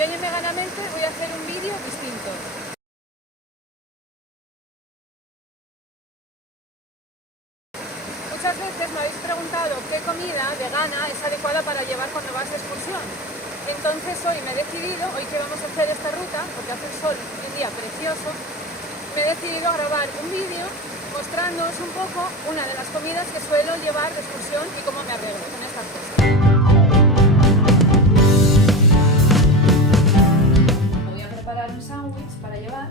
Yo en Veganamente voy a hacer un vídeo distinto. Muchas veces me habéis preguntado qué comida vegana es adecuada para llevar cuando vas de excursión. Entonces hoy me he decidido, hoy que vamos a hacer esta ruta, porque hace el sol un día precioso, me he decidido a grabar un vídeo mostrándoos un poco una de las comidas que suelo llevar de excursión y cómo me arreglo con estas cosas. Me voy a preparar un sándwich para llevar,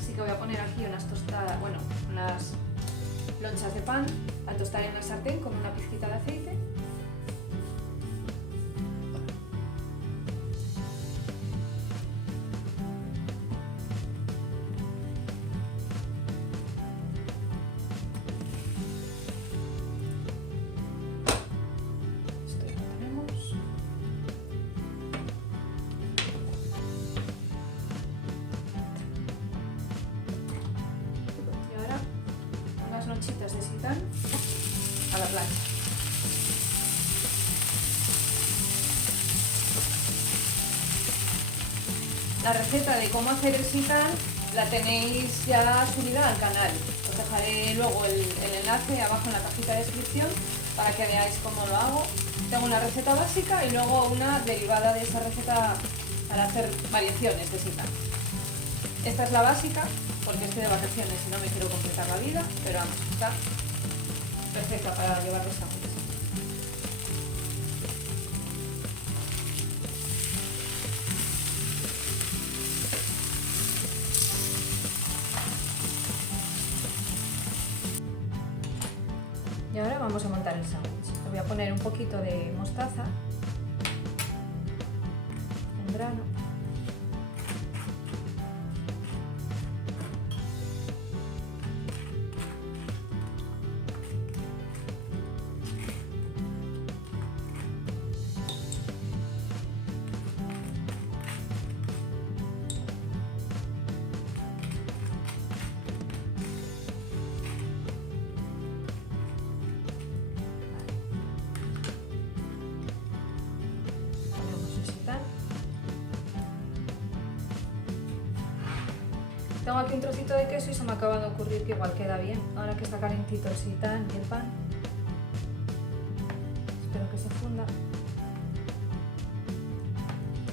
así que voy a poner aquí unas tostadas, bueno, unas lonchas de pan a tostar en la sartén con una pizquita de aceite. Esto ya lo tenemos. Y ahora unas lonchitas de seitán a la plancha. La receta de cómo hacer el seitán la tenéis ya subida al canal. Os dejaré luego el enlace abajo en la cajita de descripción para que veáis cómo lo hago. Tengo una receta básica y luego una derivada de esa receta para hacer variaciones de seitán. Esta es la básica porque estoy de vacaciones y no me quiero complicar la vida, pero vamos, está perfecta para llevar los sándwiches. Y ahora vamos a montar el sándwich. Le voy a poner un poquito de mostaza en grano. Tengo aquí un trocito de queso y se me acaba de ocurrir que igual queda bien. Ahora que está calentito el seitán y el pan. Espero que se funda.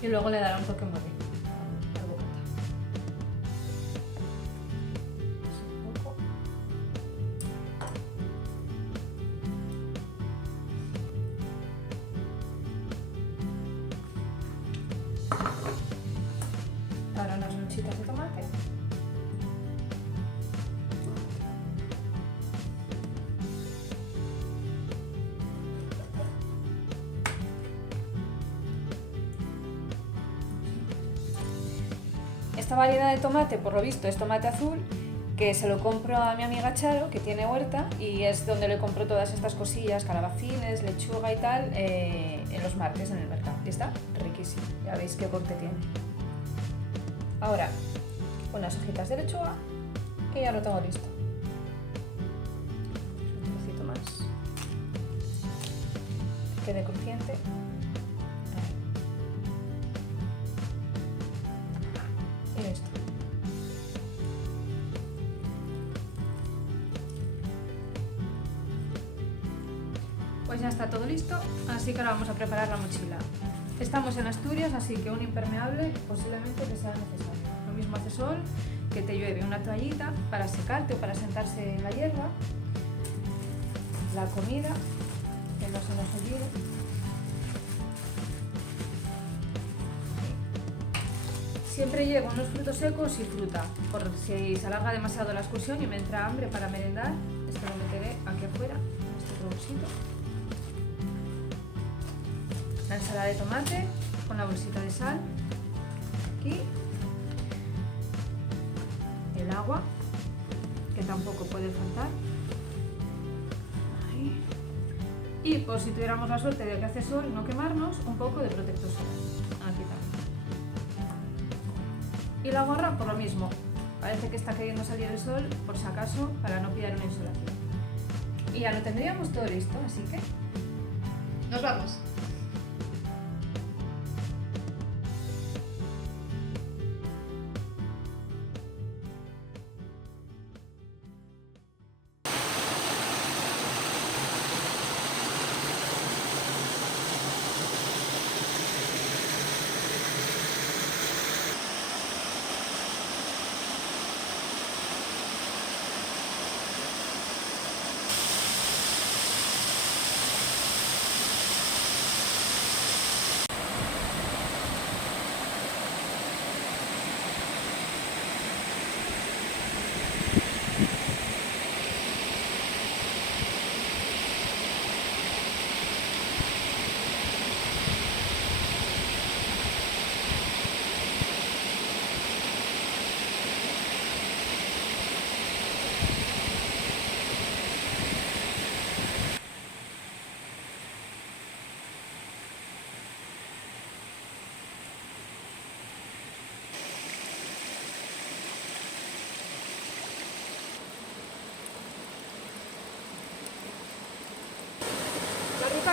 Y luego le dará un toque muy rico al bocata. Un poco. Ahora unas lonchitas de tomate. Esta variedad de tomate, por lo visto, es tomate azul, que se lo compro a mi amiga Charo, que tiene huerta, y es donde le compro todas estas cosillas, calabacines, lechuga y tal, en los martes en el mercado. Y está riquísimo, ya veis qué corte tiene. Ahora, unas hojitas de lechuga y ya lo tengo listo. Un trocito más, que quede crujiente. Y listo. Pues ya está todo listo, así que ahora vamos a preparar la mochila. Estamos en Asturias, así que un impermeable posiblemente te sea necesario. Lo mismo hace sol, que te llueve una toallita para secarte o para sentarse en la hierba. La comida, que no se nos olvide. Siempre llevo unos frutos secos y fruta, por si se alarga demasiado la excursión y me entra hambre para merendar. Esto lo meteré aquí afuera, en este bolsito. La ensalada de tomate con la bolsita de sal. Aquí. El agua, que tampoco puede faltar. Ahí. Y por si tuviéramos la suerte de que hace sol, no quemarnos, un poco de protector solar. Aquí también. Y la gorra por lo mismo, parece que está queriendo salir el sol, por si acaso, para no pillar una insolación. Y ya lo tendríamos todo listo, así que ¡nos vamos!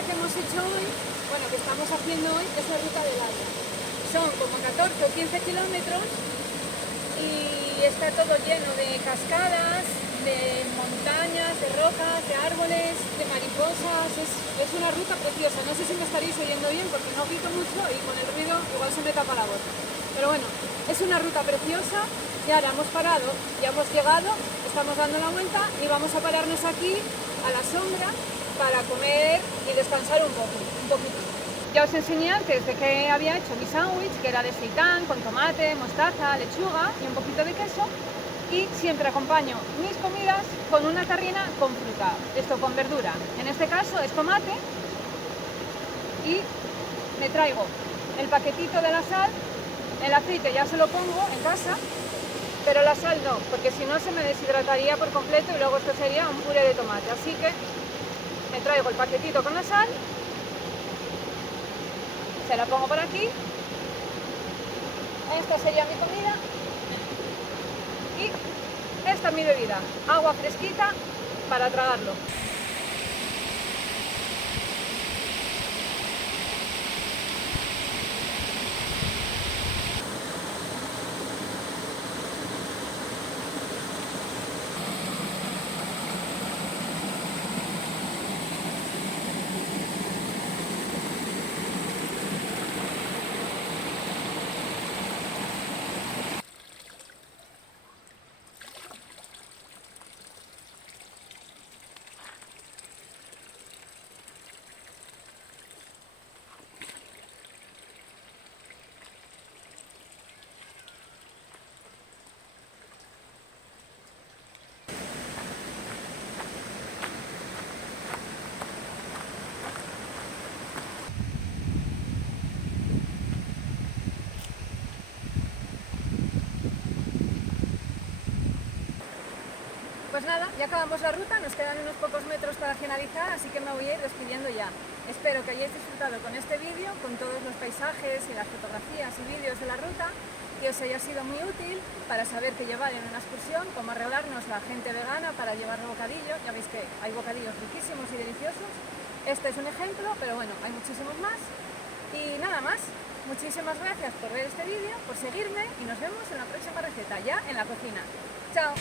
que hemos hecho hoy, bueno, que estamos haciendo hoy, es la ruta del agua. Son como 14 o 15 kilómetros y está todo lleno de cascadas, de montañas, de rocas, de árboles, de mariposas. Es una ruta preciosa. No sé si me estaréis oyendo bien porque no grito mucho y con el ruido igual se me tapa la voz. Pero bueno, es una ruta preciosa y ahora hemos parado, ya hemos llegado, estamos dando la vuelta y vamos a pararnos aquí a la sombra para comer y descansar un poquito. Ya os enseñé antes de que había hecho mi sándwich, que era de seitán, con tomate, mostaza, lechuga y un poquito de queso. Y siempre acompaño mis comidas con una tarrina con fruta, esto con verdura. En este caso es tomate y me traigo el paquetito de la sal, el aceite ya se lo pongo en casa, pero la sal no, porque si no se me deshidrataría por completo y luego esto sería un puré de tomate. Así que me traigo el paquetito con la sal, se la pongo por aquí, esta sería mi comida y esta es mi bebida, agua fresquita para tragarlo. Pues nada, ya acabamos la ruta, nos quedan unos pocos metros para finalizar, así que me voy a ir despidiendo ya. Espero que hayáis disfrutado con este vídeo, con todos los paisajes y las fotografías y vídeos de la ruta, que os haya sido muy útil para saber qué llevar en una excursión, cómo arreglarnos la gente vegana para llevar bocadillo. Ya veis que hay bocadillos riquísimos y deliciosos. Este es un ejemplo, pero bueno, hay muchísimos más. Y nada más, muchísimas gracias por ver este vídeo, por seguirme y nos vemos en la próxima receta, ya en la cocina. ¡Chao!